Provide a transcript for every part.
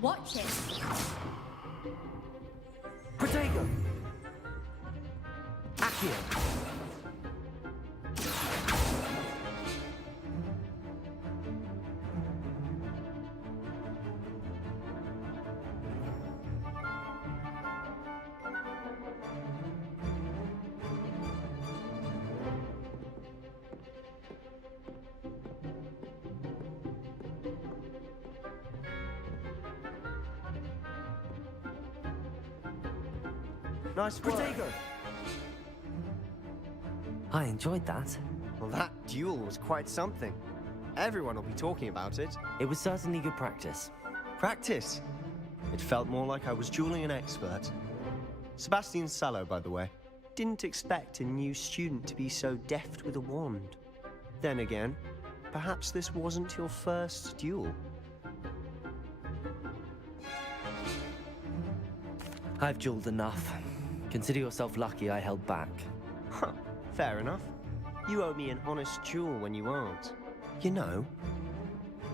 Watch it. Protego! Accio! Nice work. Protego! I enjoyed that. Well, that duel was quite something. Everyone will be talking about it. It was certainly good practice. Practice. It felt more like I was dueling an expert. Sebastian Sallow, by the way. Didn't expect a new student to be so deft with a wand. Then again, perhaps this wasn't your first duel. I've dueled enough. Consider yourself lucky I held back. Huh, fair enough. You owe me an honest duel when you aren't. You know,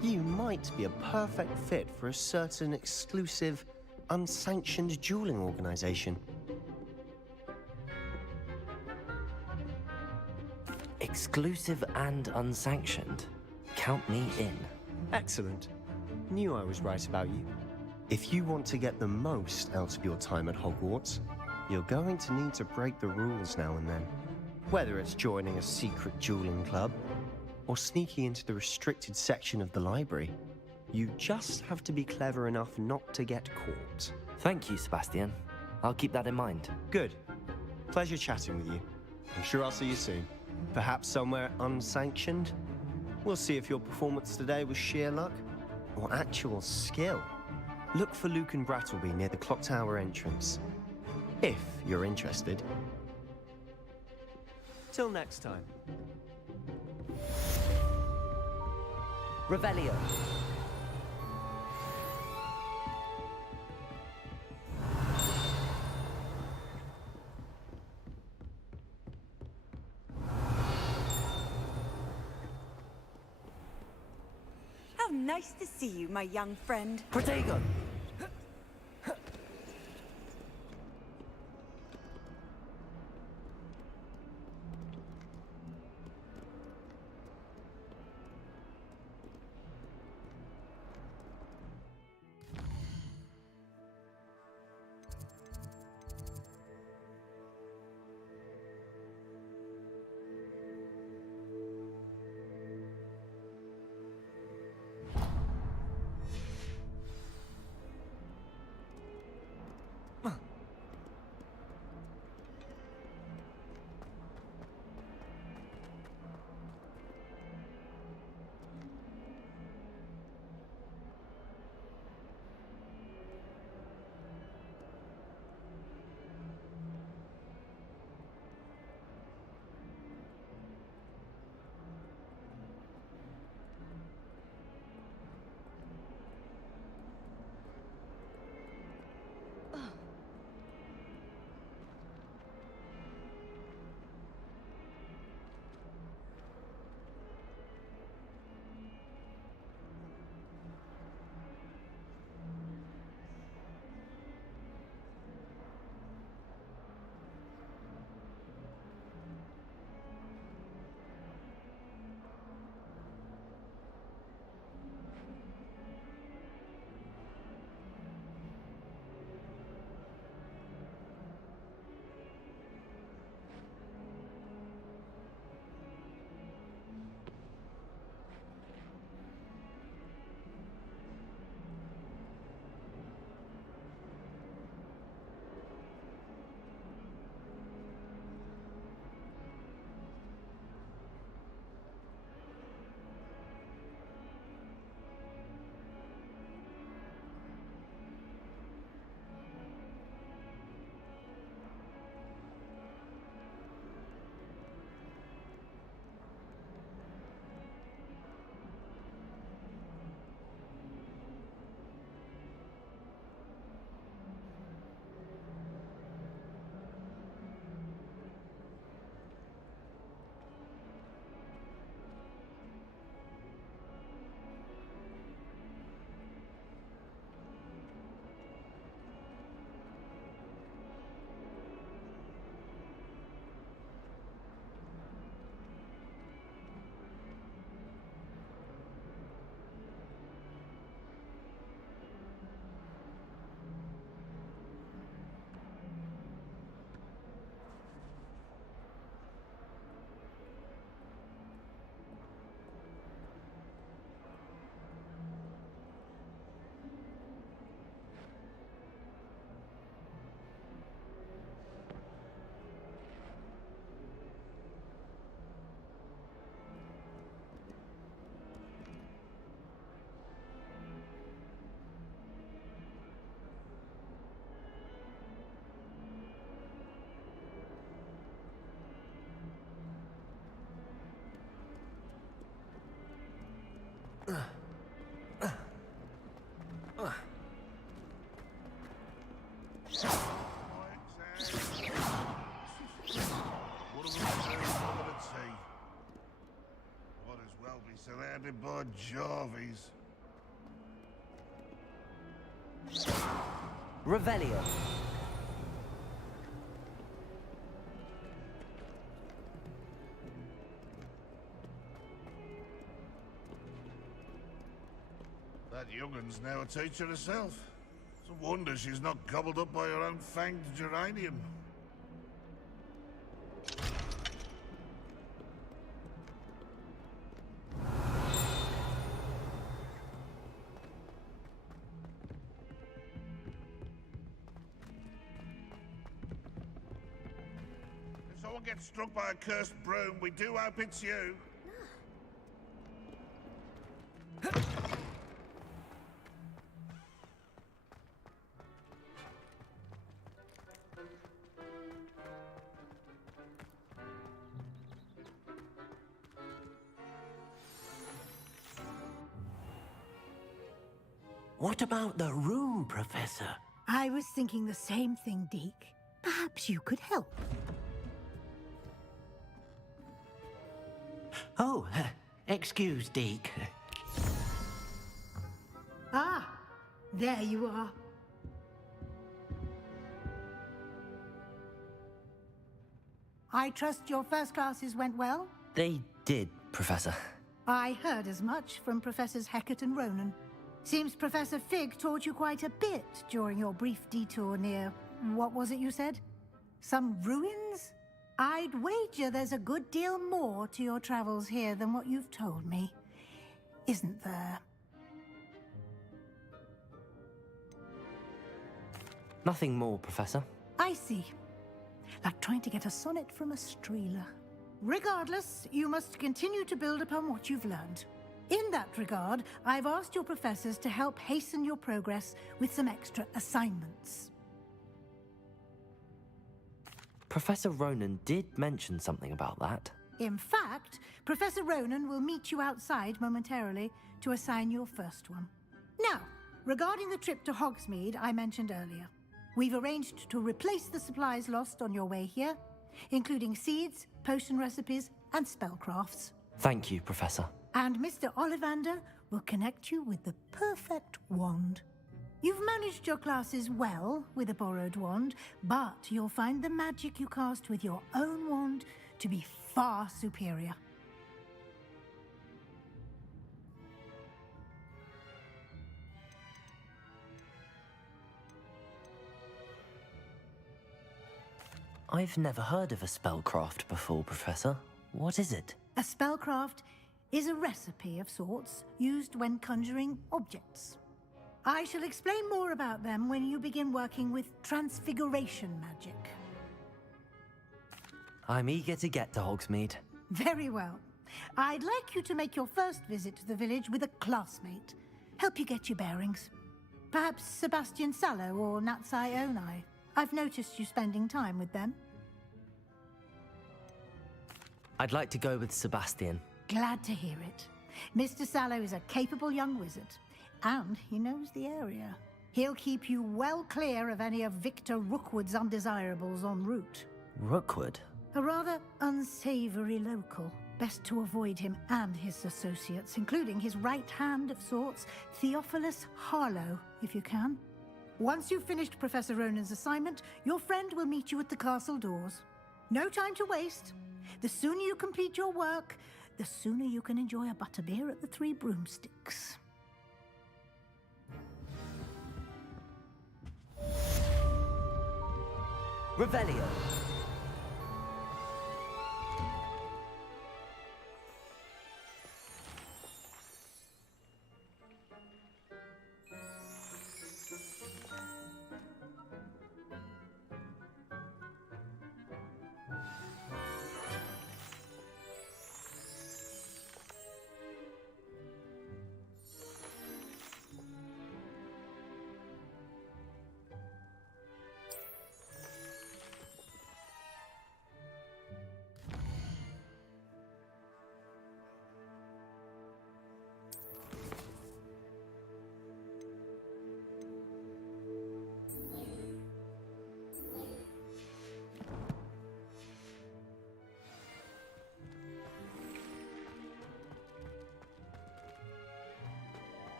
you might be a perfect fit for a certain exclusive, unsanctioned dueling organization. Exclusive and unsanctioned. Count me in. Excellent. Knew I was right about you. If you want to get the most out of your time at Hogwarts, you're going to need to break the rules now and then. Whether it's joining a secret dueling club or sneaking into the restricted section of the library, you just have to be clever enough not to get caught. Thank you, Sebastian. I'll keep that in mind. Good. Pleasure chatting with you. I'm sure I'll see you soon. Perhaps somewhere unsanctioned? We'll see if your performance today was sheer luck or actual skill. Look for Luke and Brattleby near the clock tower entrance, if you're interested. Till next time. Revelio. How nice to see you, my young friend. Protego! What do we say over the tea? Might as well be surrounded by Jarvies. Revelio. That young'un's now a teacher herself. It's a wonder she's not gobbled up by her own fanged geranium. If someone gets struck by a cursed broom, we do hope it's you. What about the room, Professor? I was thinking the same thing, Deke. Perhaps you could help. Oh, excuse, Deke. Ah, there you are. I trust your first classes went well? They did, Professor. I heard as much from Professors Hecat and Ronan. Seems Professor Fig taught you quite a bit during your brief detour near... what was it you said? Some ruins? I'd wager there's a good deal more to your travels here than what you've told me. Isn't there? Nothing more, Professor. I see. Like trying to get a sonnet from a streeler. Regardless, you must continue to build upon what you've learned. In that regard, I've asked your professors to help hasten your progress with some extra assignments. Professor Ronan did mention something about that. In fact, Professor Ronan will meet you outside momentarily to assign your first one. Now, regarding the trip to Hogsmeade I mentioned earlier, we've arranged to replace the supplies lost on your way here, including seeds, potion recipes, and spellcrafts. Thank you, Professor. And Mr. Ollivander will connect you with the perfect wand. You've managed your classes well with a borrowed wand, but you'll find the magic you cast with your own wand to be far superior. I've never heard of a spellcraft before, Professor. What is it? A spellcraft is a recipe of sorts used when conjuring objects. I shall explain more about them when you begin working with transfiguration magic. I'm eager to get to Hogsmeade. Very well. I'd like you to make your first visit to the village with a classmate. Help you get your bearings. Perhaps Sebastian Sallow or Natsai Onai. I've noticed you spending time with them. I'd like to go with Sebastian. Glad to hear it. Mr. Sallow is a capable young wizard, and he knows the area. He'll keep you well clear of any of Victor Rookwood's undesirables en route. Rookwood? A rather unsavory local. Best to avoid him and his associates, including his right hand of sorts, Theophilus Harlow, if you can. Once you've finished Professor Ronan's assignment, your friend will meet you at the castle doors. No time to waste. The sooner you complete your work, the sooner you can enjoy a butterbeer at the Three Broomsticks. Revelio.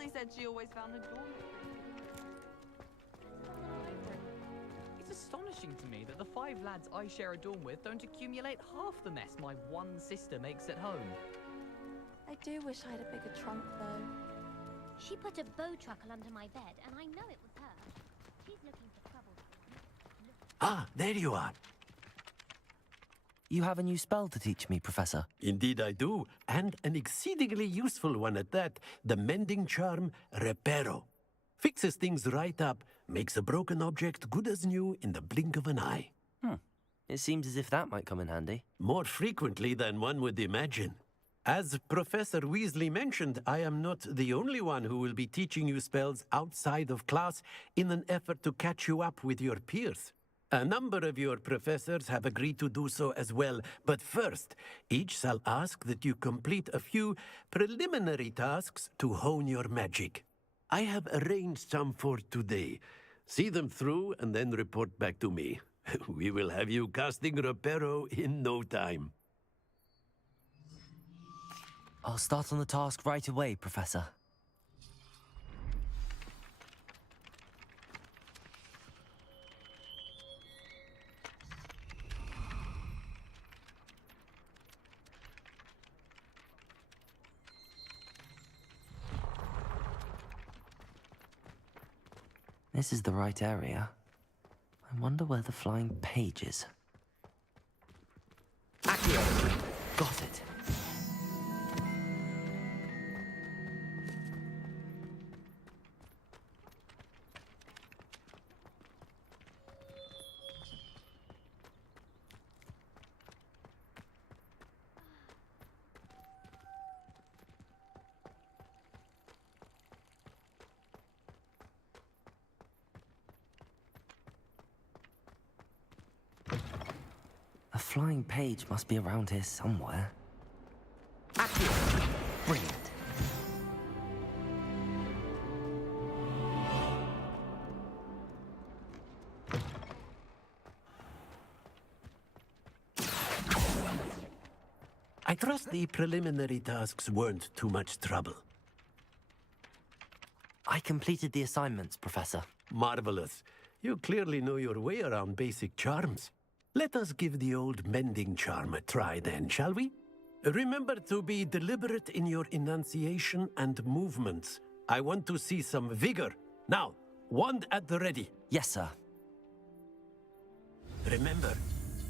Weasley said she always found the dormitory. It's astonishing to me that the 5 lads I share a dorm with don't accumulate half the mess my one sister makes at home. I do wish I had a bigger trunk, though. She put a bow truckle under my bed, and I know it was her. She's looking for trouble. Ah, there you are. You have a new spell to teach me, Professor. Indeed I do, and an exceedingly useful one at that. The mending charm, Reparo. Fixes things right up, makes a broken object good as new in the blink of an eye. It seems as if that might come in handy. More frequently than one would imagine. As Professor Weasley mentioned, I am not the only one who will be teaching you spells outside of class in an effort to catch you up with your peers. A number of your professors have agreed to do so as well, but first, each shall ask that you complete a few preliminary tasks to hone your magic. I have arranged some for today. See them through and then report back to me. We will have you casting Reparo in no time. I'll start on the task right away, Professor. This is the right area. I wonder where the flying page is. Accio! Got it. A flying page must be around here somewhere. Accio! Brilliant. I trust the preliminary tasks weren't too much trouble. I completed the assignments, Professor. Marvelous. You clearly know your way around basic charms. Let us give the old mending charm a try then, shall we? Remember to be deliberate in your enunciation and movements. I want to see some vigor. Now, wand at the ready. Yes, sir. Remember,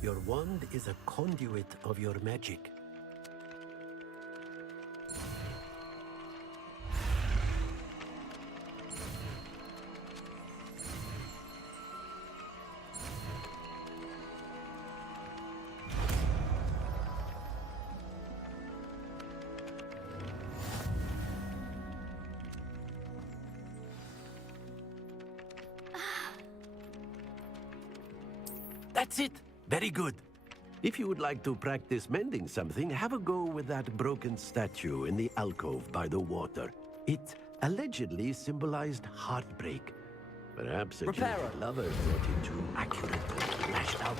your wand is a conduit of your magic. That's it. Very good. If you would like to practice mending something, have a go with that broken statue in the alcove by the water. It allegedly symbolized heartbreak. Perhaps a jilted lover brought it too accurately lashed out.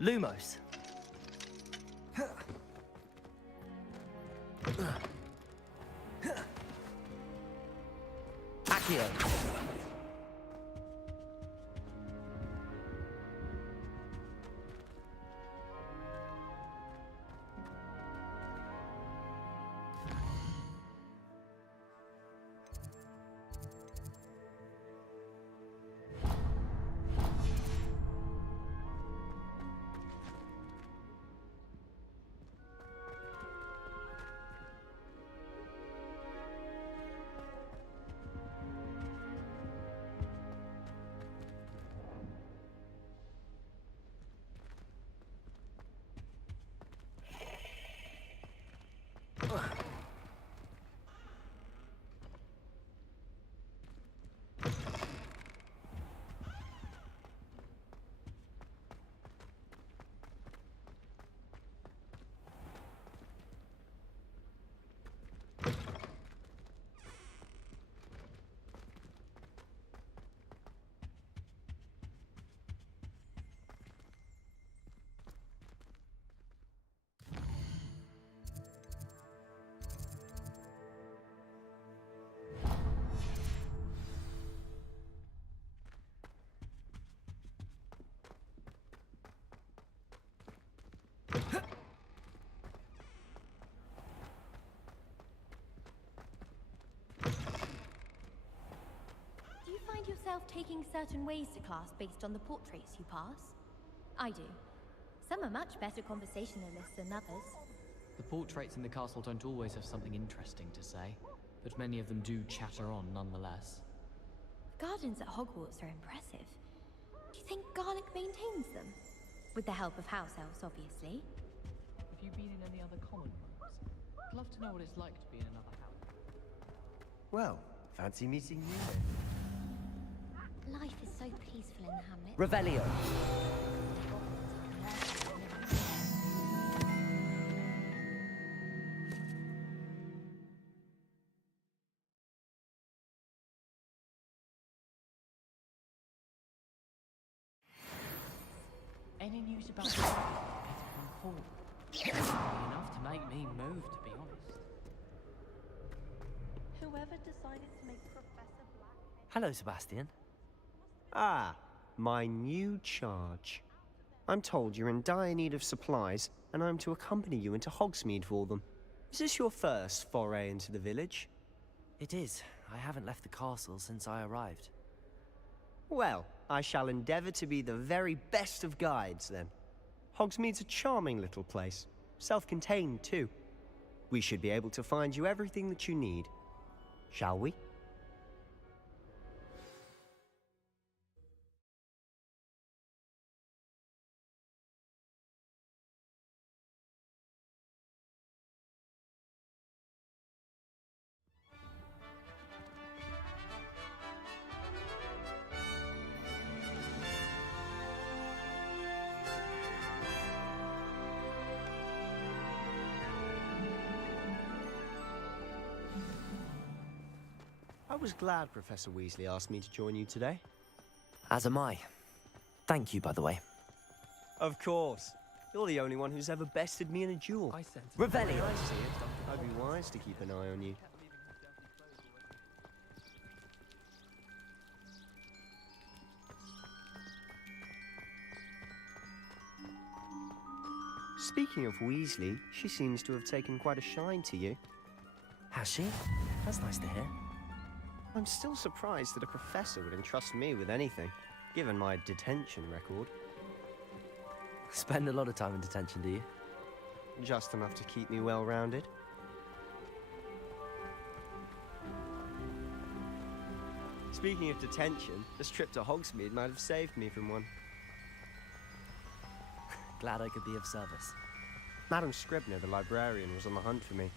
Lumos. Accio. Do you find yourself taking certain ways to class based on the portraits you pass? I do. Some are much better conversationalists than others. The portraits in the castle don't always have something interesting to say, but many of them do chatter on nonetheless. The gardens at Hogwarts are impressive. Do you think Garlic maintains them? With the help of house elves, obviously. Have you been in any other common rooms? I'd love to know what it's like to be in another house. Well, fancy meeting you then. Life is so peaceful in the hamlet. Revelio. Any news about the getting from Hogwarts? Enough to make me move, to be honest. Whoever decided to make Professor Blackhead... Hello, Sebastian. Ah, my new charge. I'm told you're in dire need of supplies, and I'm to accompany you into Hogsmeade for them. Is this your first foray into the village? It is. I haven't left the castle since I arrived. Well, I shall endeavour to be the very best of guides, then. Hogsmeade's a charming little place. Self-contained, too. We should be able to find you everything that you need. Shall we? I was glad Professor Weasley asked me to join you today. As am I. Thank you, by the way. Of course. You're the only one who's ever bested me in a duel. I sense Revelio. I see it. I'd be wise to keep an eye on you. Speaking of Weasley, she seems to have taken quite a shine to you. Has she? That's nice to hear. I'm still surprised that a professor would entrust me with anything, given my detention record. Spend a lot of time in detention, do you? Just enough to keep me well-rounded. Speaking of detention, this trip to Hogsmeade might have saved me from one. Glad I could be of service. Madam Scribner, the librarian, was on the hunt for me,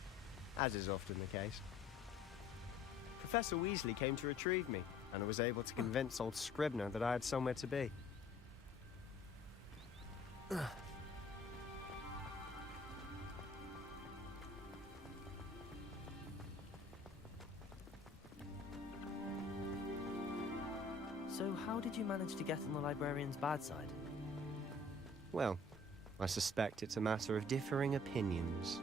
as is often the case. Professor Weasley came to retrieve me, and I was able to convince old Scribner that I had somewhere to be. So how did you manage to get on the librarian's bad side? Well, I suspect it's a matter of differing opinions.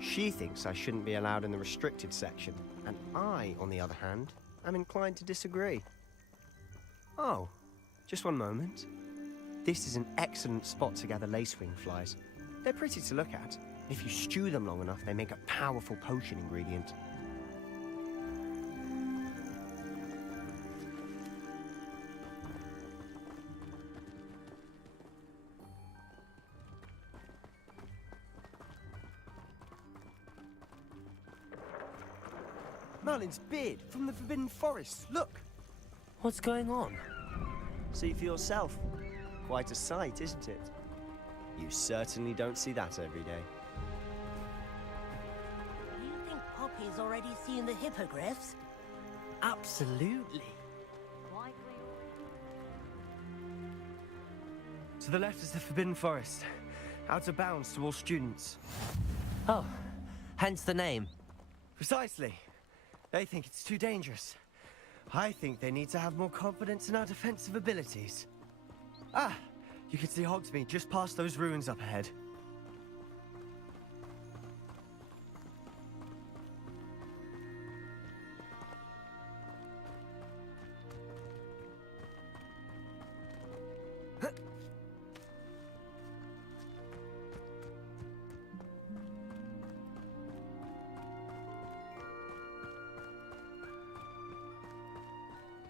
She thinks I shouldn't be allowed in the restricted section, and I, on the other hand, am inclined to disagree. Oh, just one moment. This is an excellent spot to gather lacewing flies. They're pretty to look at. If you stew them long enough, they make a powerful potion ingredient. Merlin's beard from the Forbidden Forest. Look! What's going on? See for yourself. Quite a sight, isn't it? You certainly don't see that every day. Do you think Poppy's already seen the hippogriffs? Absolutely. To the left is the Forbidden Forest. Out of bounds to all students. Oh, hence the name. Precisely. They think it's too dangerous. I think they need to have more confidence in our defensive abilities. Ah, you can see Hogsmeade just past those ruins up ahead.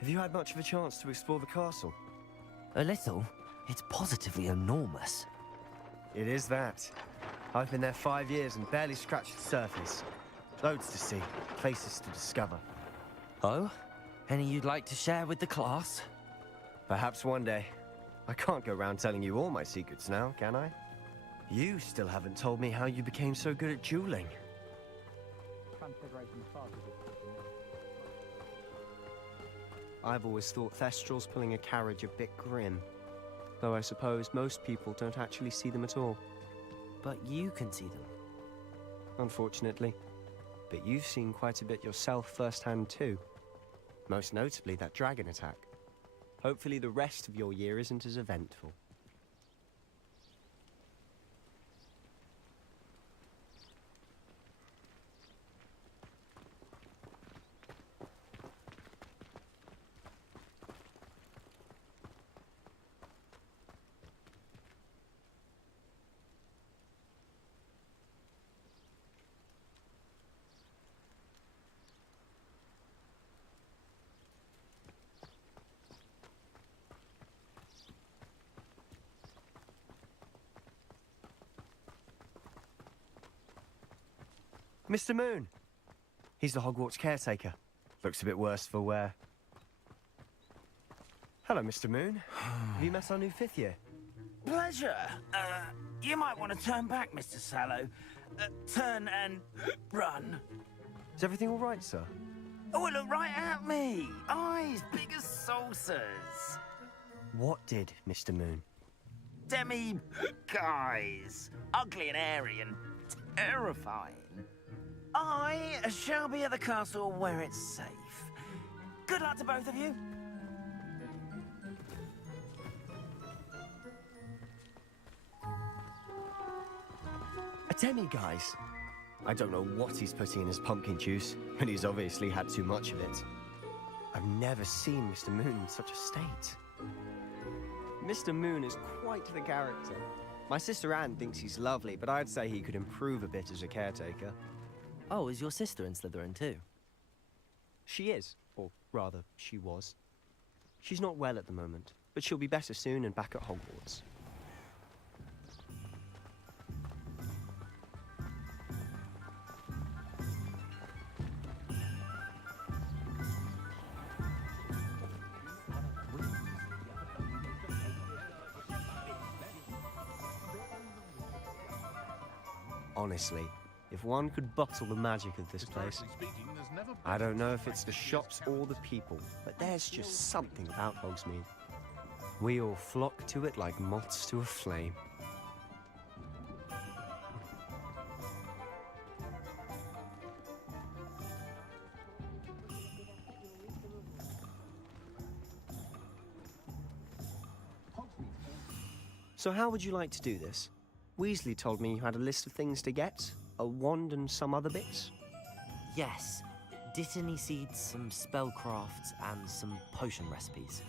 Have you had much of a chance to explore the castle? A little. It's positively enormous. It is that. I've been there 5 years and barely scratched the surface. Loads to see, places to discover. Oh? Any you'd like to share with the class? Perhaps one day. I can't go around telling you all my secrets now, can I? You still haven't told me how you became so good at dueling. I've always thought Thestral's pulling a carriage a bit grim. Though I suppose most people don't actually see them at all. But you can see them. Unfortunately. But you've seen quite a bit yourself firsthand too. Most notably that dragon attack. Hopefully the rest of your year isn't as eventful. Mr. Moon! He's the Hogwarts caretaker. Looks a bit worse for wear. Hello, Mr. Moon. Have you met our new 5th year? Pleasure. You might want to turn back, Mr. Sallow. Turn and run. Is everything all right, sir? Oh, look right at me. Eyes big as saucers. What did, Mr. Moon? Guys. Ugly and airy and terrifying. I shall be at the castle where it's safe. Good luck to both of you. A demi, guys. I don't know what he's putting in his pumpkin juice, and he's obviously had too much of it. I've never seen Mr. Moon in such a state. Mr. Moon is quite the character. My sister Anne thinks he's lovely, but I'd say he could improve a bit as a caretaker. Oh, is your sister in Slytherin too? She is, or rather, she was. She's not well at the moment, but she'll be better soon and back at Hogwarts. Honestly, if one could bottle the magic of this place, I don't know if it's the shops or the people, but there's just something about Hogsmeade. We all flock to it like moths to a flame. So how would you like to do this? Weasley told me you had a list of things to get, a wand and some other bits. Yes. Dittany seeds, some spellcrafts, and some potion recipes.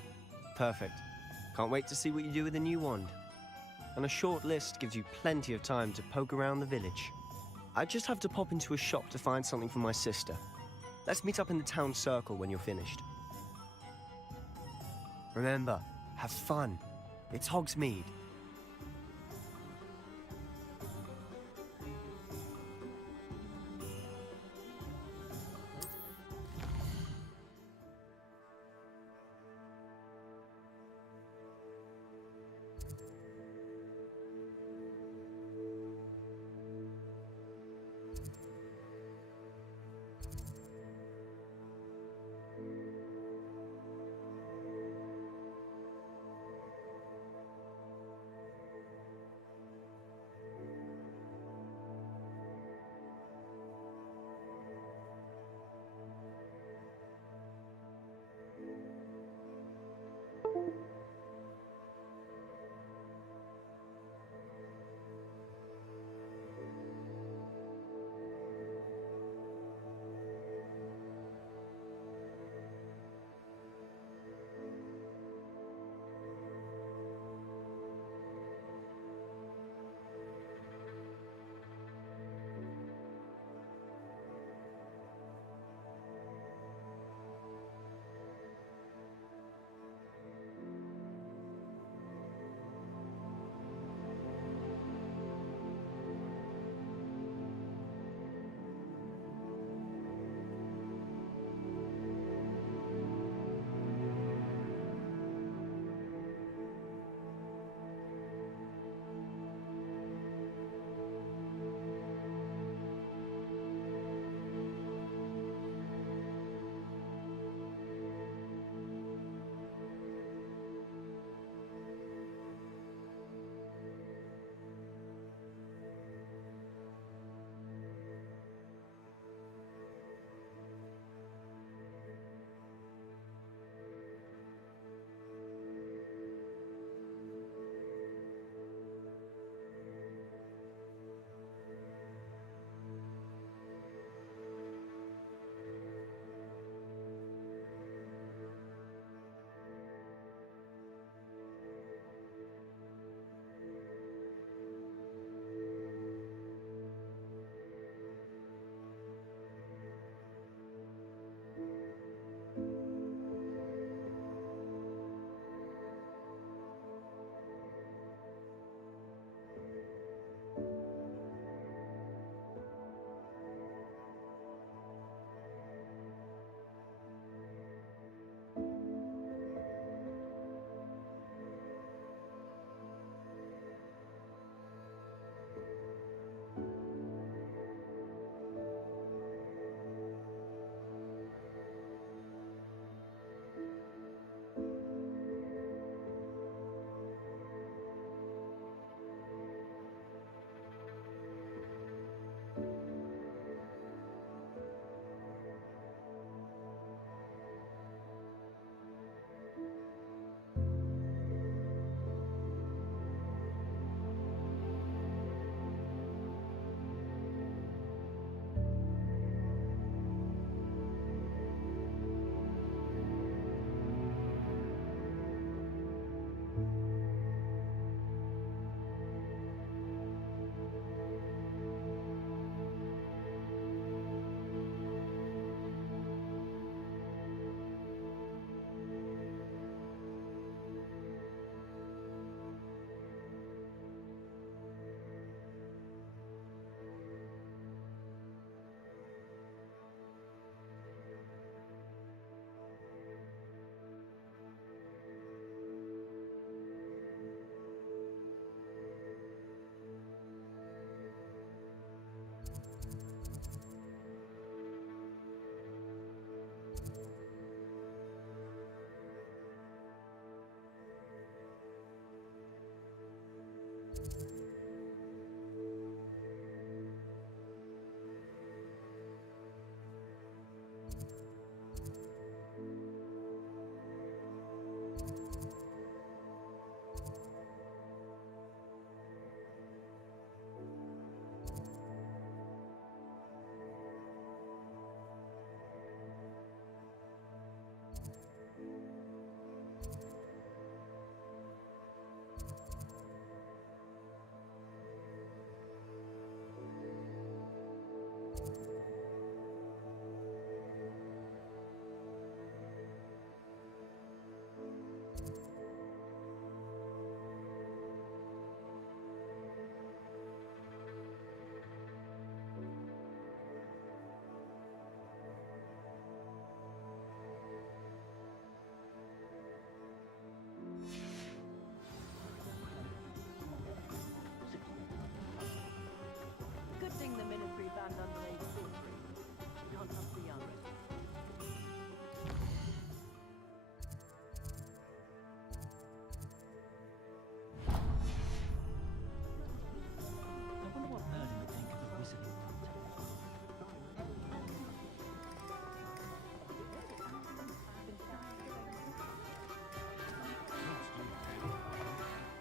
Perfect. Can't wait to see what you do with the new wand. And a short list gives you plenty of time to poke around the village. I just have to pop into a shop to find something for my sister. Let's meet up in the town circle when you're finished. Remember, have fun. It's Hogsmeade.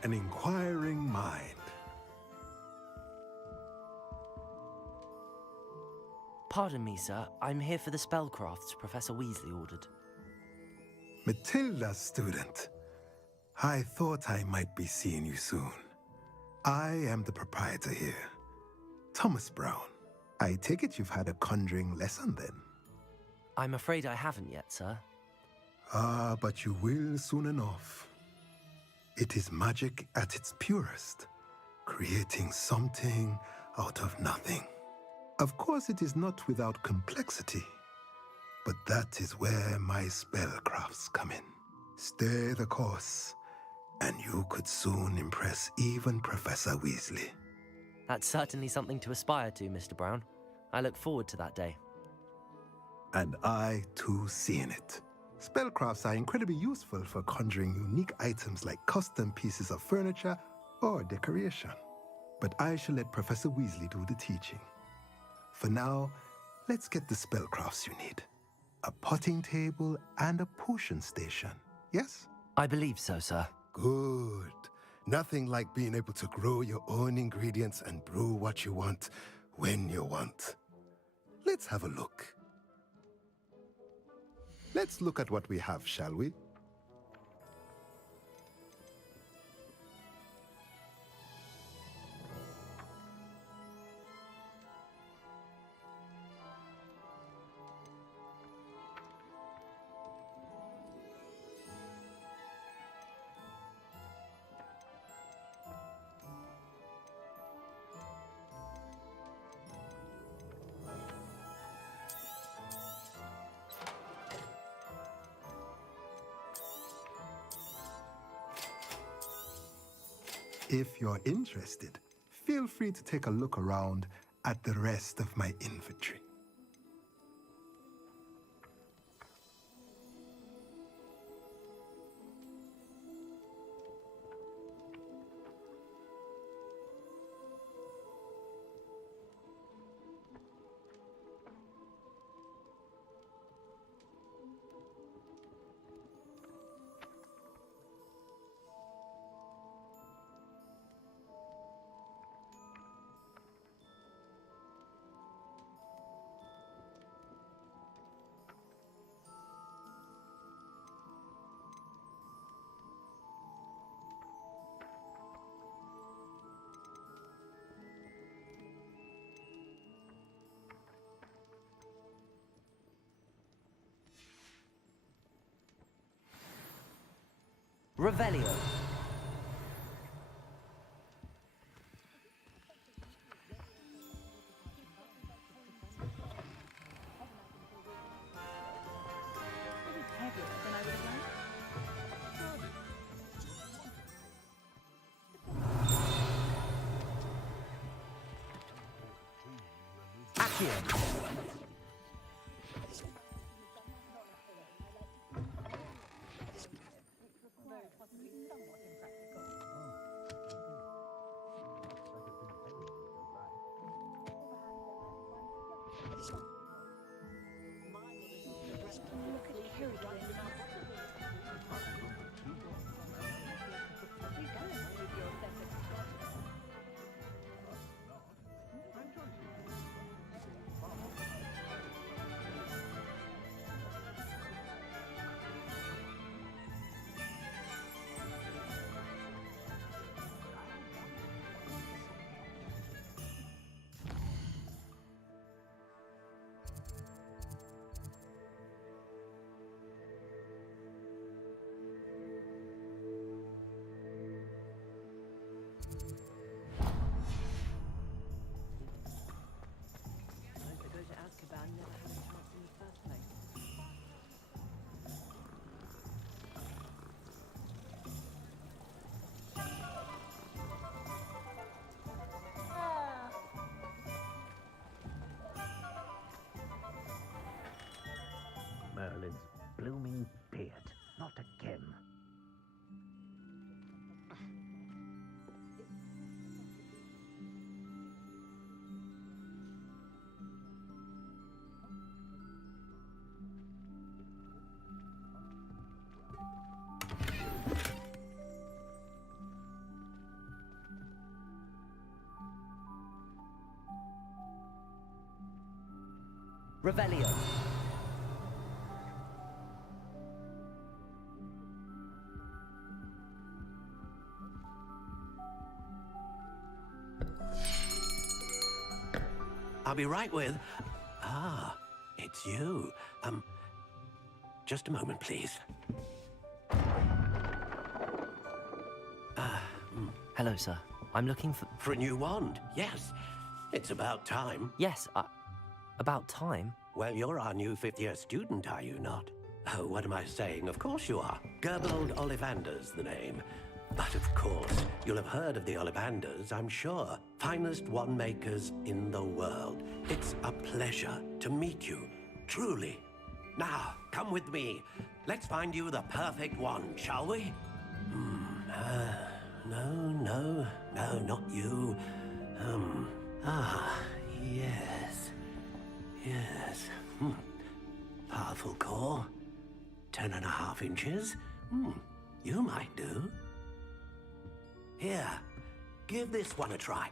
an inquiring mind. Pardon me, sir. I'm here for the spellcrafts Professor Weasley ordered. Matilda, student. I thought I might be seeing you soon. I am the proprietor here, Thomas Brown. I take it you've had a conjuring lesson then? I'm afraid I haven't yet, sir. Ah, but you will soon enough. It is magic at its purest, creating something out of nothing. Of course, it is not without complexity, but that is where my spellcrafts come in. Stay the course, and you could soon impress even Professor Weasley. That's certainly something to aspire to, Mr. Brown. I look forward to that day. And I, too, seeing it. Spellcrafts are incredibly useful for conjuring unique items like custom pieces of furniture or decoration. But I shall let Professor Weasley do the teaching. For now, let's get the spellcrafts you need. A potting table and a potion station, yes? I believe so, sir. Good. Nothing like being able to grow your own ingredients and brew what you want when you want. Let's have a look. Let's look at what we have, shall we? If you're interested, feel free to take a look around at the rest of my inventory. Revelio. Accio. Merlin's blooming beard. Not again. Revelio. I'll be right with... Ah, it's you. Just a moment, please. Hello, sir. I'm looking for... For a new wand, yes. It's about time. Yes, about time? Well, you're our new fifth-year student, are you not? Oh, what am I saying? Of course you are. Gerbold Ollivander's the name. But of course, you'll have heard of the Ollivanders, I'm sure. Finest wand makers in the world. It's a pleasure to meet you, truly. Now, come with me. Let's find you the perfect wand, shall we? No, not you. Yes. Powerful core. 10.5 inches. You might do. Here, give this one a try.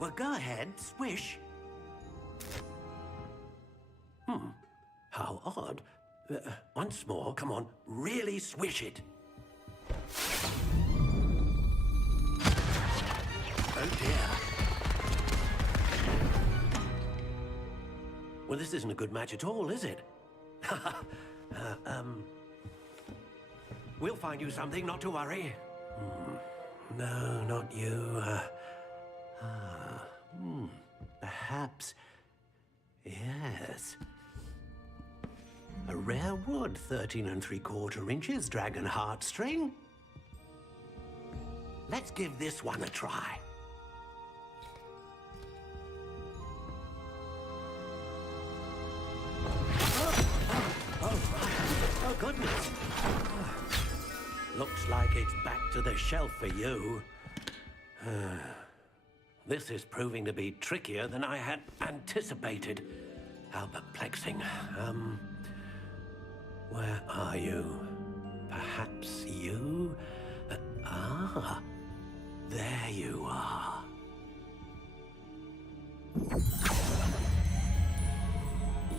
Well, go ahead, swish. How odd. Once more, come on, really swish it. Oh dear. Well, this isn't a good match at all, is it? We'll find you something, not to worry. No, not you. Perhaps... Yes. A rare wood, 13 3/4 inches, dragon heartstring. Let's give this one a try. Oh, goodness. Looks like it's back to the shelf for you. This is proving to be trickier than I had anticipated. How perplexing. Where are you? Perhaps you? There you are.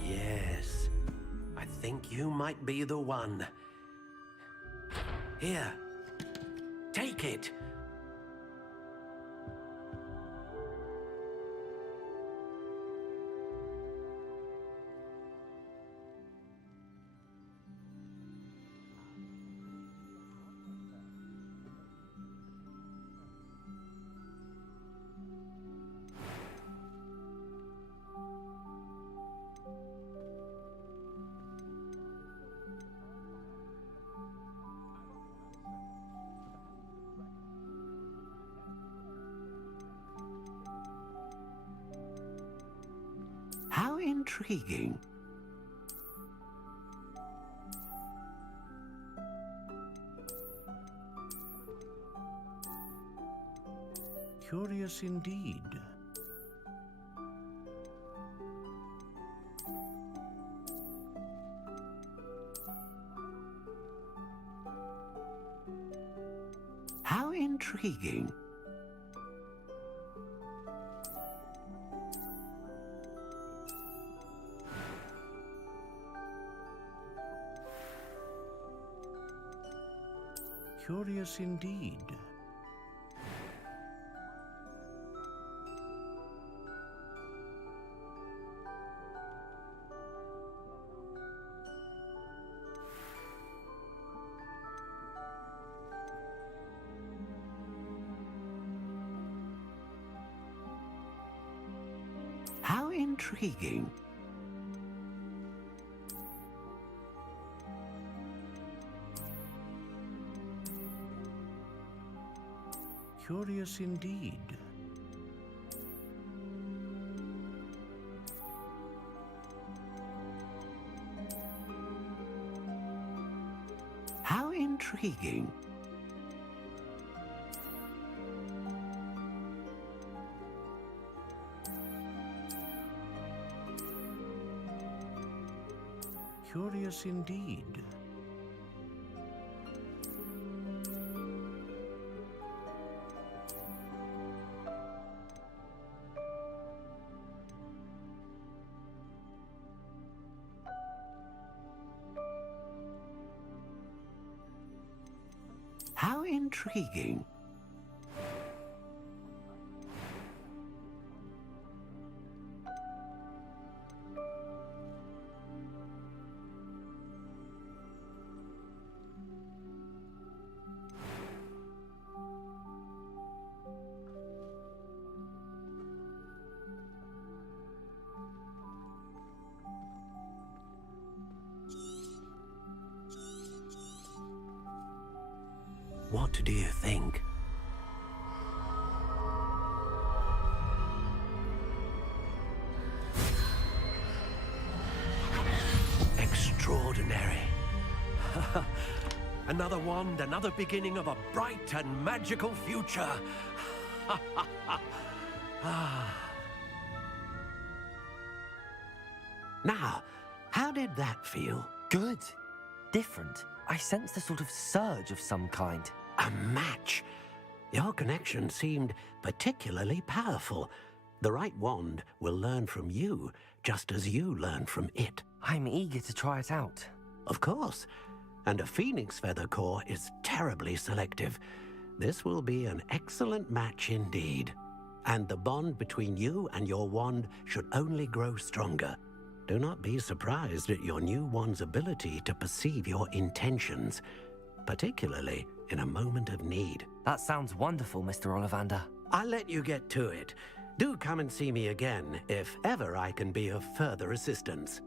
Yes, I think you might be the one. Here, take it. How intriguing. Curious indeed. How intriguing. Curious indeed. How intriguing. Curious indeed. How intriguing. Curious indeed. intriguing. What do you think? Extraordinary. Another wand, another beginning of a bright and magical future. Now, how did that feel? Good. Different. I sensed a sort of surge of some kind. A match. Your connection seemed particularly powerful. The right wand will learn from you, just as you learn from it. I'm eager to try it out. Of course. And a phoenix feather core is terribly selective. This will be an excellent match indeed. And the bond between you and your wand should only grow stronger. Do not be surprised at your new wand's ability to perceive your intentions, particularly in a moment of need. That sounds wonderful, Mr. Ollivander. I'll let you get to it. Do come and see me again if ever I can be of further assistance.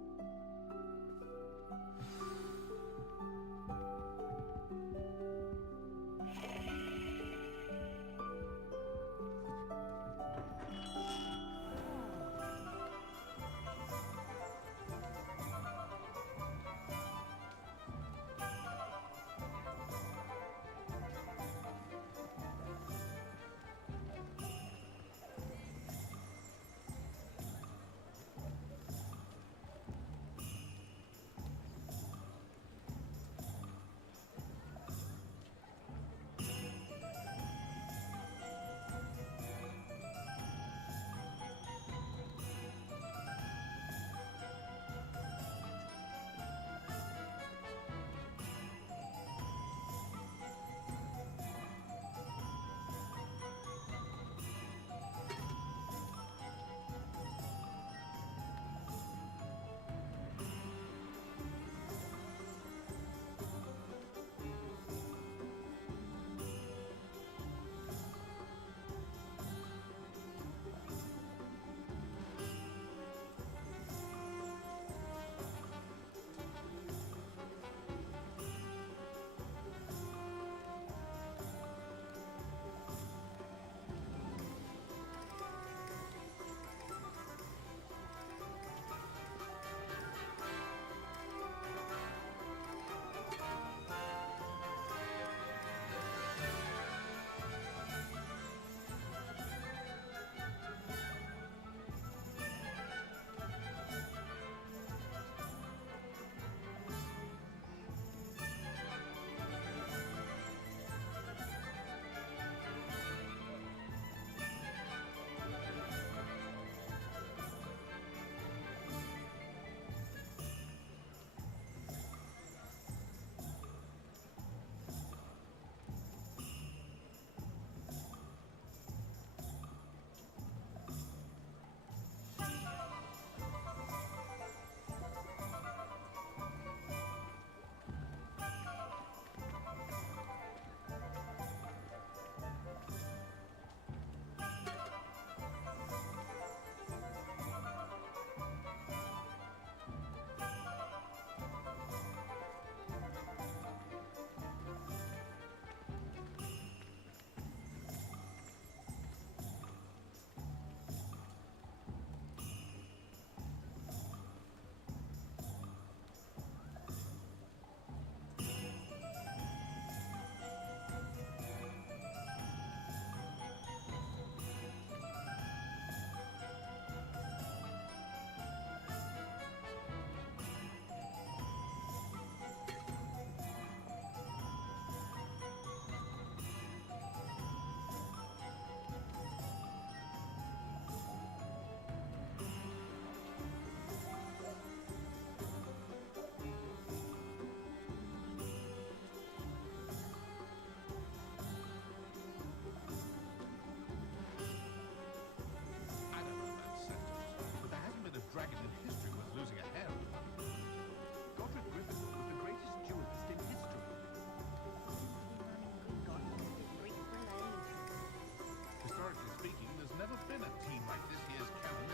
been a team like this year's challenge.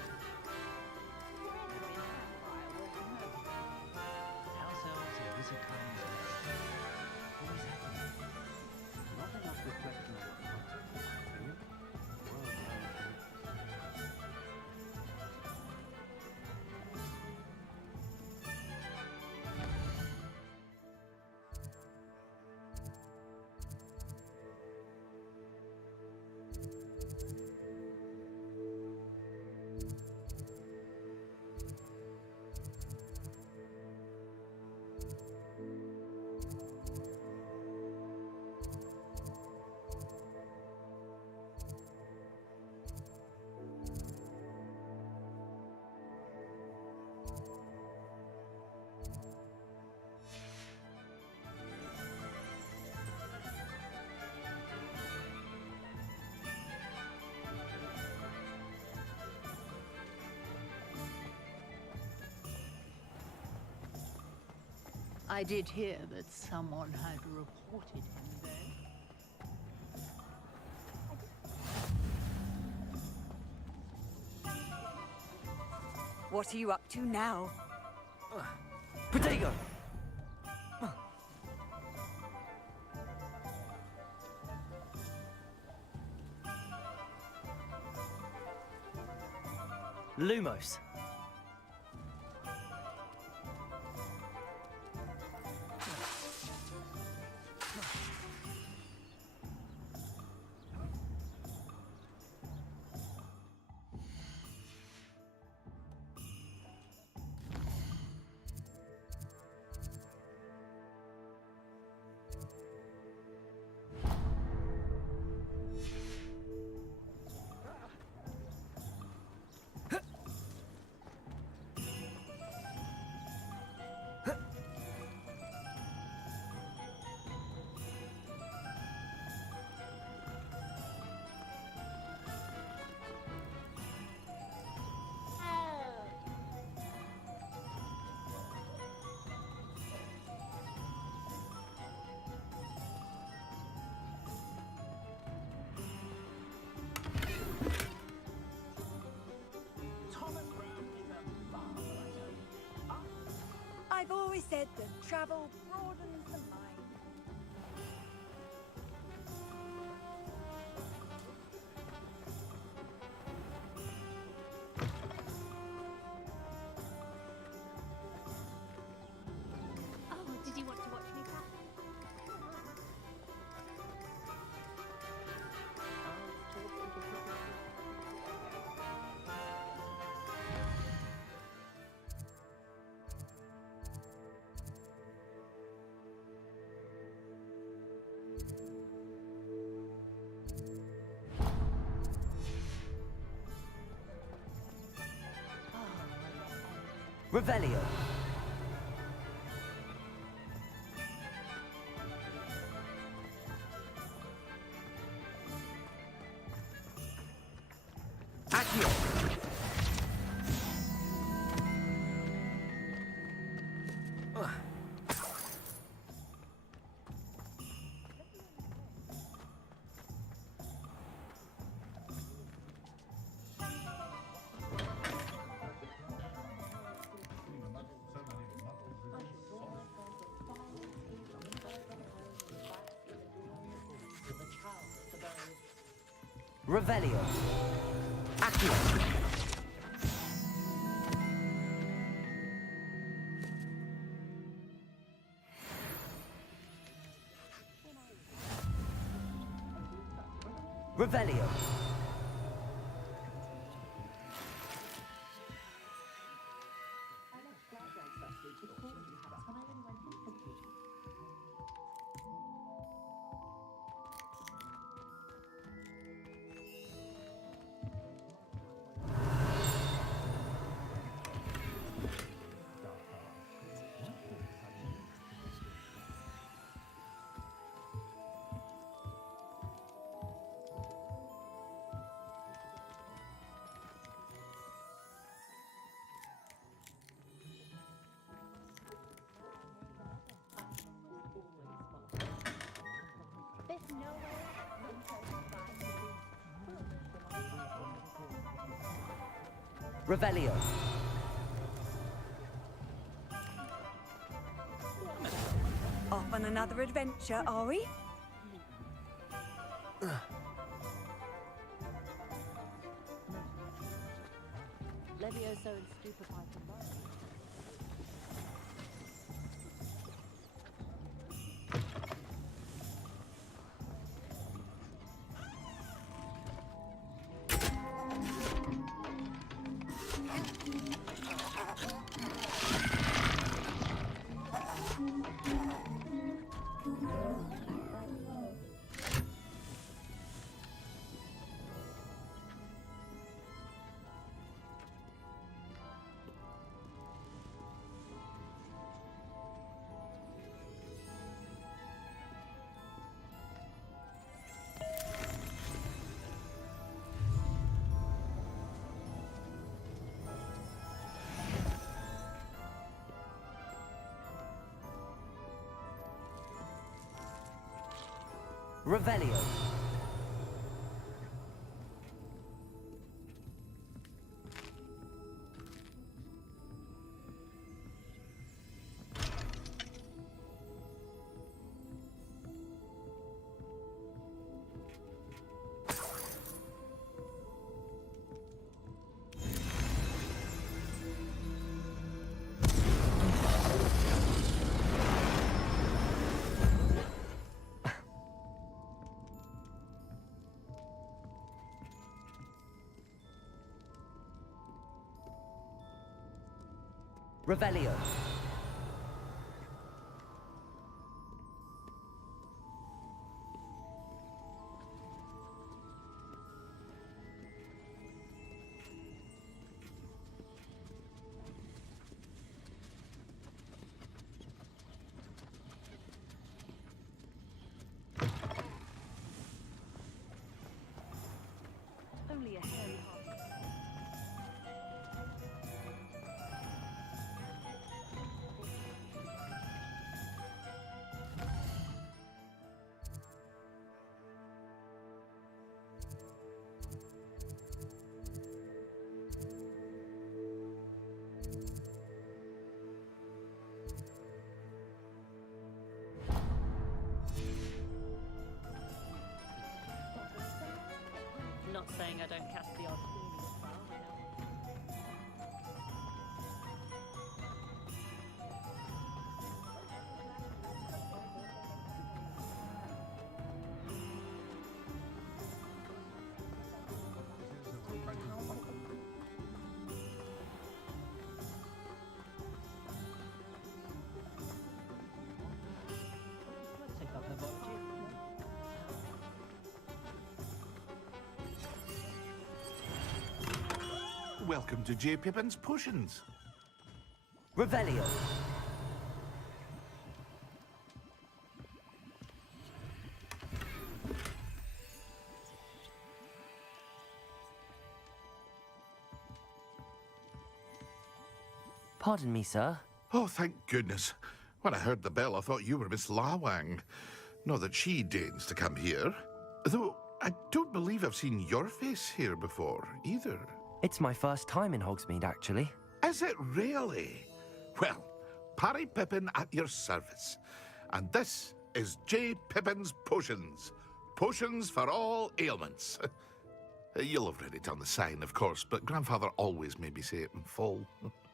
House elves and wizard kinds always happening. Not enough reflection on the opinion. World I did hear that someone had reported him there. What are you up to now? Protego! Lumos. I've always said that travel broadens the mind. Oh, did you want to watch me practice? Revelio. Accio. Revelio. Accio. Revelio. Revelio. Off on another adventure, are we? Levioso and stupefied combined. Revelio. Revelio. Only a hairy heart. Not saying I don't cast the odd healing spell, you know. Let's take up herbology. Welcome to J. Pippin's Potions. Revelio. Pardon me, sir. Oh, thank goodness. When I heard the bell, I thought you were Miss Lawang. Not that she deigns to come here. Though, I don't believe I've seen your face here before, either. It's my first time in Hogsmeade, actually. Is it really? Well, Parry Pippin at your service. And this is J. Pippin's Potions. Potions for all ailments. You'll have read it on the sign, of course, but Grandfather always made me say it in full.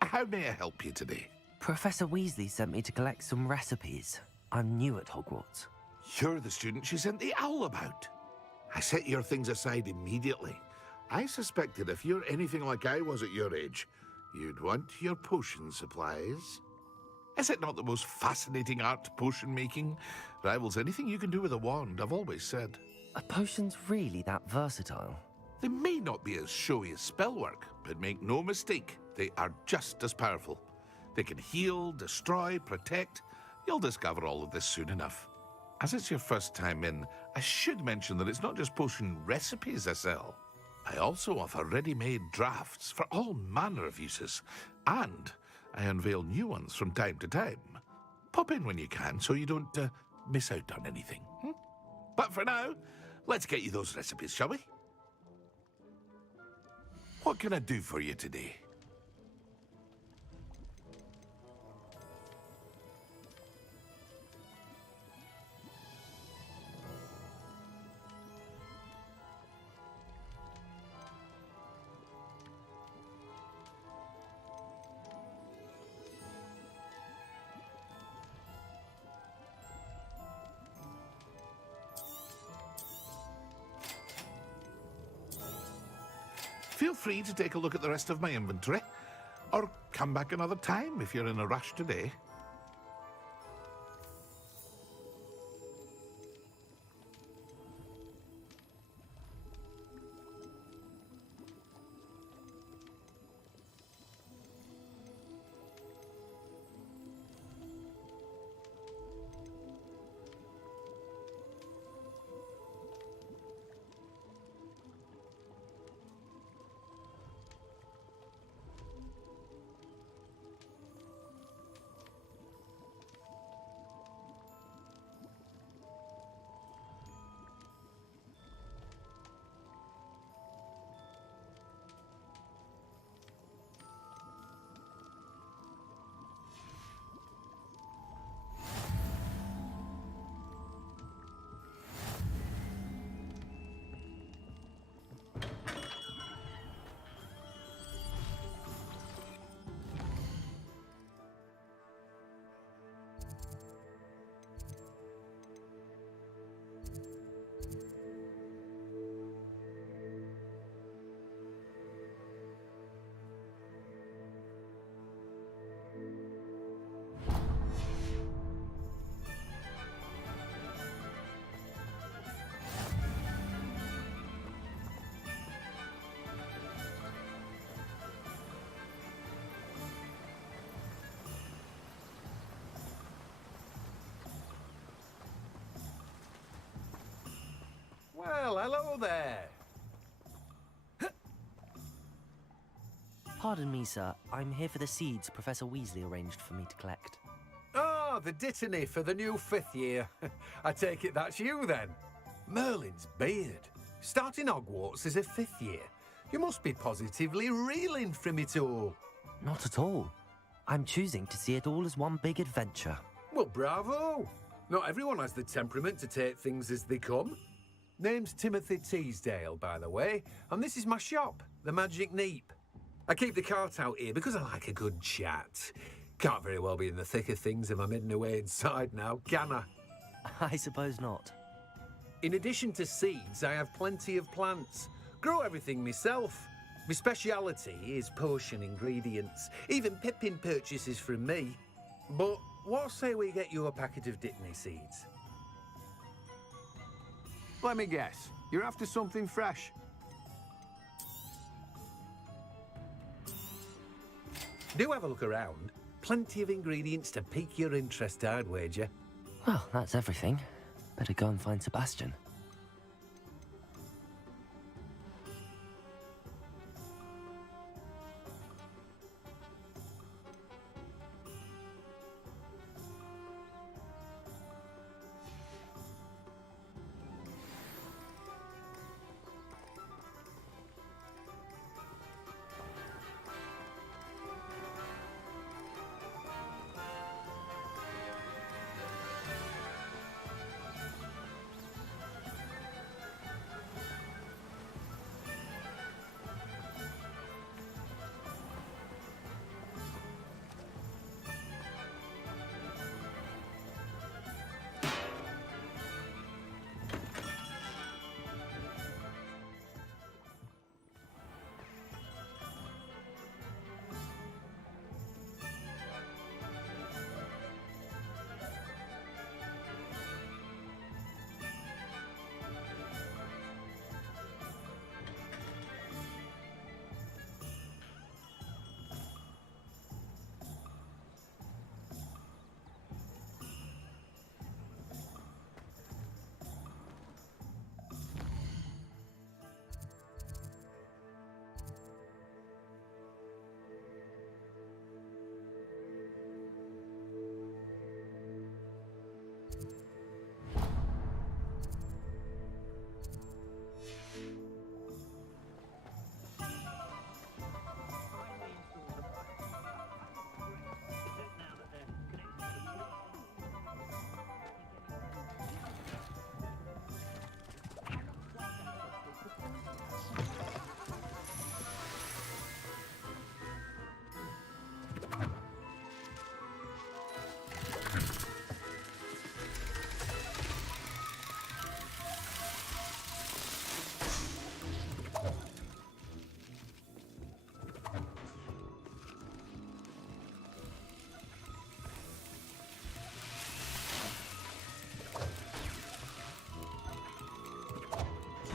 How may I help you today? Professor Weasley sent me to collect some recipes. I'm new at Hogwarts. You're the student she sent the owl about. I set your things aside immediately. I suspected if you're anything like I was at your age, you'd want your potion supplies. Is it not the most fascinating art, potion making? Rivals anything you can do with a wand, I've always said. Are potions really that versatile? They may not be as showy as spellwork, but make no mistake, they are just as powerful. They can heal, destroy, protect. You'll discover all of this soon enough. As it's your first time in, I should mention that it's not just potion recipes I sell. I also offer ready-made drafts for all manner of uses, and I unveil new ones from time to time. Pop in when you can so you don't miss out on anything. But for now, let's get you those recipes, shall we? What can I do for you today? Feel free to take a look at the rest of my inventory, or come back another time if you're in a rush today. Well, hello there. Pardon me, sir. I'm here for the seeds Professor Weasley arranged for me to collect. Oh, the dittany for the new 5th year. I take it that's you, then. Merlin's beard. Starting Hogwarts as a 5th year. You must be positively reeling from it all. Not at all. I'm choosing to see it all as one big adventure. Well, bravo. Not everyone has the temperament to take things as they come. Name's Timothy Teasdale, by the way, and this is my shop, the Magic Neep. I keep the cart out here because I like a good chat. Can't very well be in the thick of things if I'm hidden away inside now, can I? I suppose not. In addition to seeds, I have plenty of plants. Grow everything myself. My speciality is potion ingredients. Even Pippin purchases from me. But what say we get you a packet of Dittany seeds? Let me guess. You're after something fresh. Do have a look around. Plenty of ingredients to pique your interest, I'd wager. Well, that's everything. Better go and find Sebastian.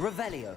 Revelio.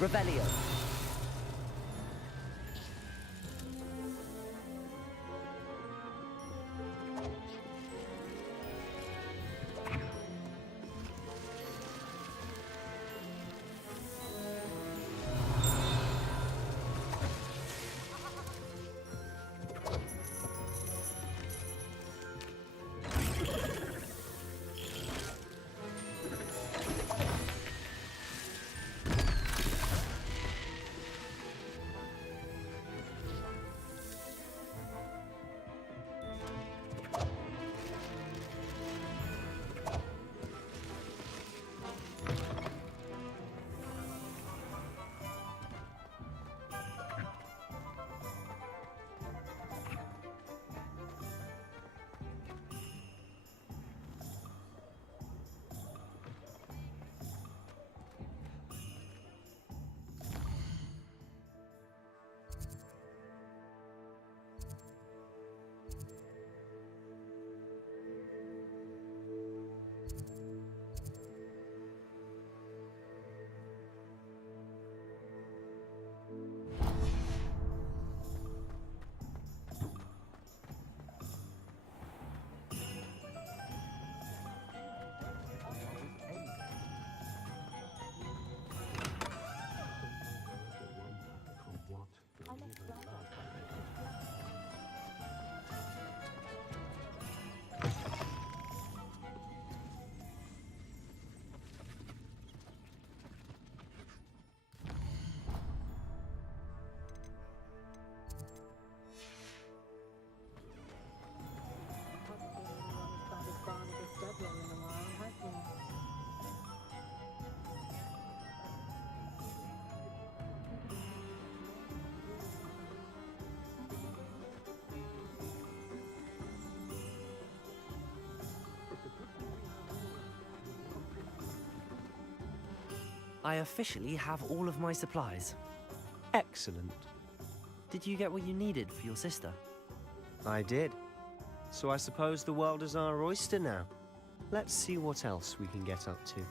Revelio. I officially have all of my supplies. Excellent. Did you get what you needed for your sister? I did. So I suppose the world is our oyster now. Let's see what else we can get up to.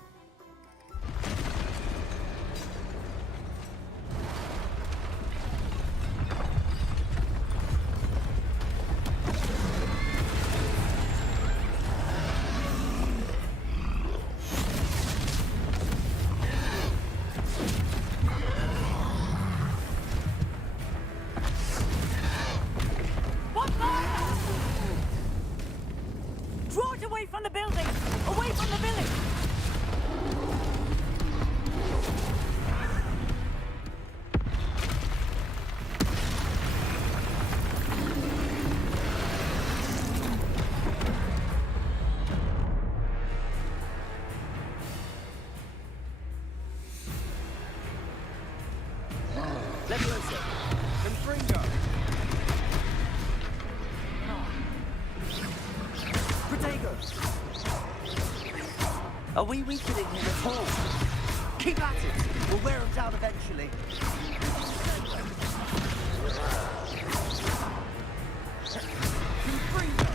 Draw it away from the building! Away from the village! Leviosa. Confringo. Protego. Are we weakening him at all? Keep at it. We'll wear him down eventually. Confringo.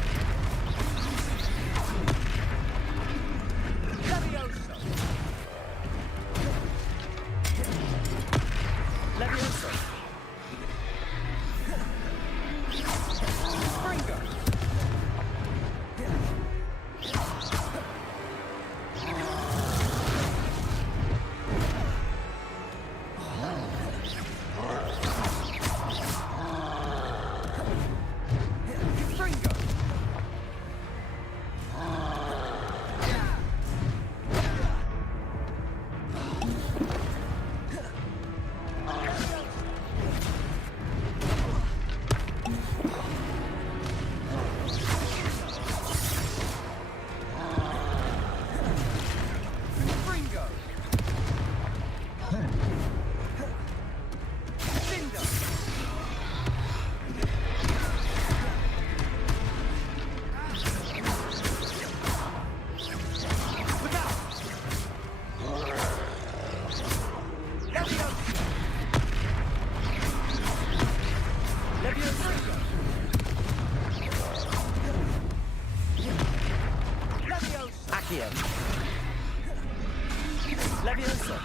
Leviosa.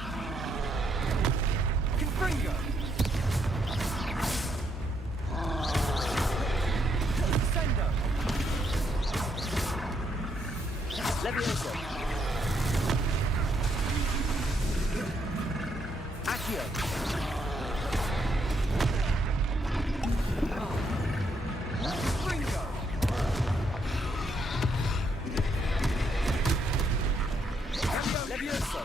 Confringo. Sendo. Leviosa. Accio. Confringo. Leviosa.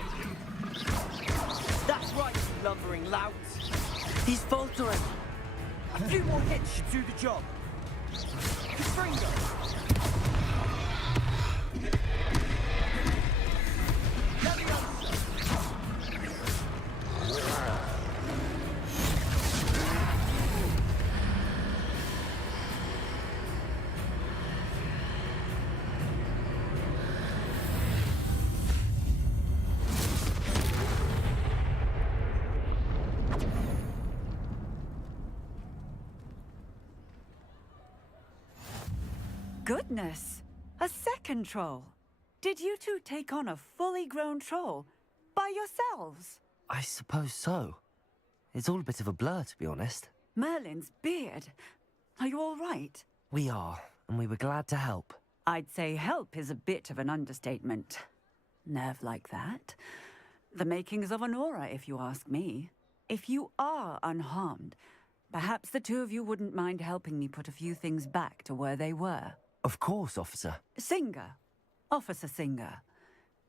That's right, you lumbering louts. He's faltering. A few more hits should do the job. Confringo. Goodness! A second troll. Did you two take on a fully grown troll by yourselves? I suppose so. It's all a bit of a blur, to be honest. Merlin's beard. Are you all right? We are, and we were glad to help. I'd say help is a bit of an understatement. Nerve like that. The makings of an aura, if you ask me. If you are unharmed, perhaps the two of you wouldn't mind helping me put a few things back to where they were. Of course, officer. Singer. Officer Singer.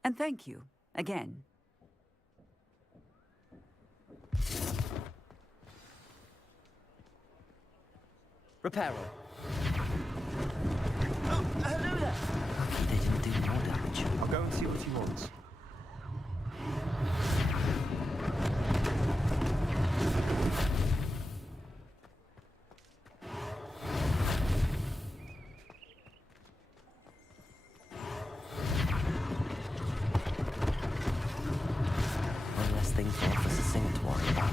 And thank you, again. Reparo. Oh, hello there. Lucky they didn't do more damage. I'll go and see what he wants. One less thing for Officer Singer to worry about.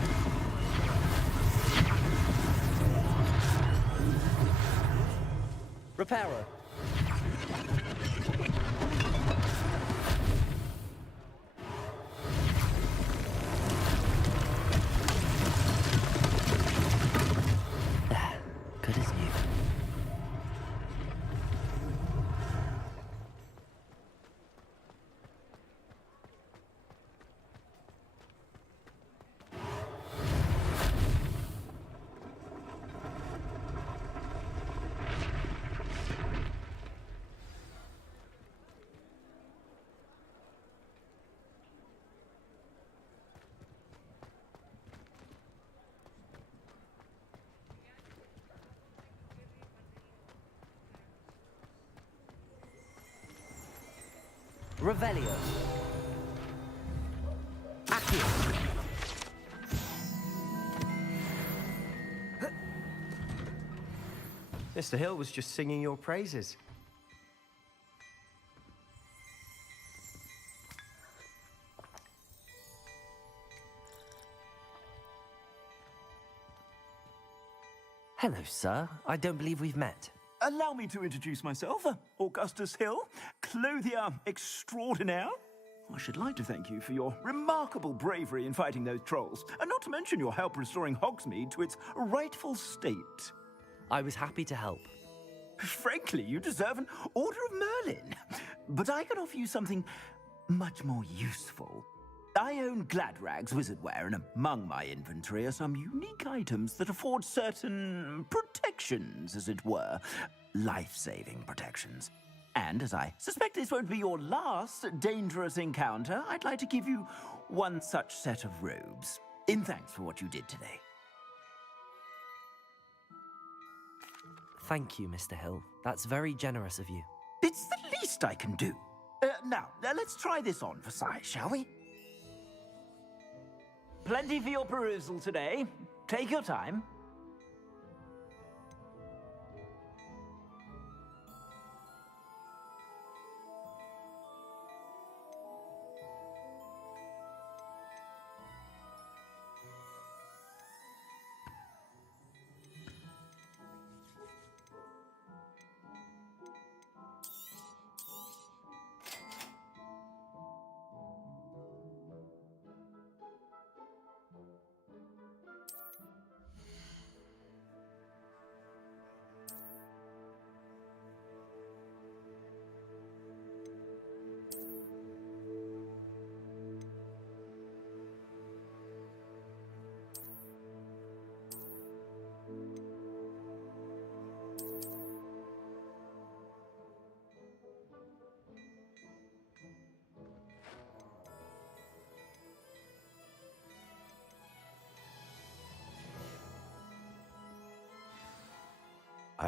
Reparo. There. Good as new. Revelio. Accio. Mr. Hill was just singing your praises. Hello, sir. I don't believe we've met. Allow me to introduce myself, Augustus Hill, clothier extraordinaire. I should like to thank you for your remarkable bravery in fighting those trolls, and not to mention your help restoring Hogsmeade to its rightful state. I was happy to help. Frankly, you deserve an Order of Merlin. But I can offer you something much more useful. I own Gladrag's wizardware, and among my inventory are some unique items that afford certain protections, as it were. Life-saving protections. And as I suspect this won't be your last dangerous encounter, I'd like to give you one such set of robes, in thanks for what you did today. Thank you, Mr. Hill. That's very generous of you. It's the least I can do. Now, let's try this on for size, shall we? Plenty for your perusal today. Take your time.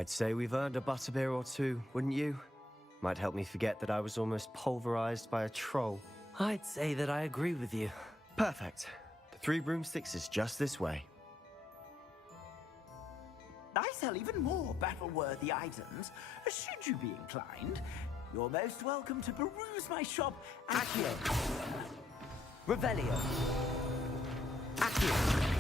I'd say we've earned a butterbeer or two, wouldn't you? Might help me forget that I was almost pulverized by a troll. I'd say that I agree with you. Perfect. The 3 broomsticks is just this way. I sell even more battle-worthy items. Should you be inclined, you're most welcome to peruse my shop and... Accio. Revelio. Accio.